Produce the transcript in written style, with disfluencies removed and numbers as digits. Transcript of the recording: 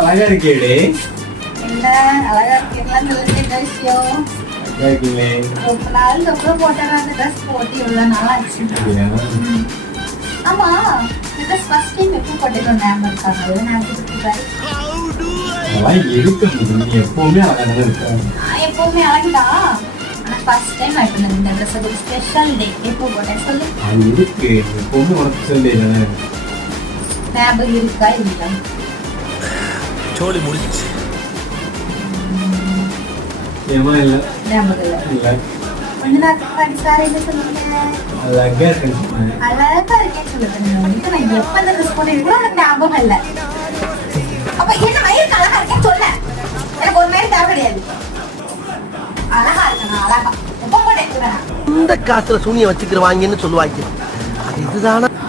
அழகா இருக்கேடே. என்ன அழகா இருக்கீங்களான்னு சொல்லிட்டு என்ன விஷயம்? இருக்கீங்களே. ரொம்ப நாள் அப்புறம் போட்டேன் அந்த ட்ரெஸ் போட்டு இவ்வளவு நாள் ஆச்சு. ஆமா இந்த ட்ரெஸ் ஃபர்ஸ்ட் டைம் எப்போ போட்டுட்டு ஞாபகம் இருக்காங்க? அது ஞாபகம் இருக்காரு. அதெல்லாம் இருக்கு. நீ எப்பவுமே அழகா இருக்க. நான் எப்பவுமே அழகுதான். ஆனா ஃபர்ஸ்ட் டைம் நான் இப்போ இந்த ட்ரெஸ் ஒரு ஸ்பெஷல் டே எப்போ போட்டேன் சொல்லு. அது இருக்கு. எப்பவுமே உனக்கு ஸ்பெஷல் டே தானே. ஞாபகம் இருக்கா இல்லையா? சோலி முடிஞ்சிச்சு. ஏமா இல்ல. ஞாபகம் இல்ல. இல்ல. கொஞ்ச நேரத்துக்கு முன்னாடி சார் என்ன சொன்னீங்க? அழகா இருக்கேன். அழகா இருக்கேன்னு சொல்லுங்க. நான் எப்ப இந்த ட்ரெஸ் போட்டேன் கூட எனக்கு ஞாபகம் இல்ல. அப்ப என்ன வயிறு அழகா இருக்கேன்னு சொல்ல. எனக்கு ஒரு நேரம் தேவை கிடையாது. அழகா இருக்கேன் அழகா. எப்ப போட்டேன் இந்த காசுல சூனிய வச்சுக்கிறவாங்கன்னு சொல்லுவாங்க. இதுதானா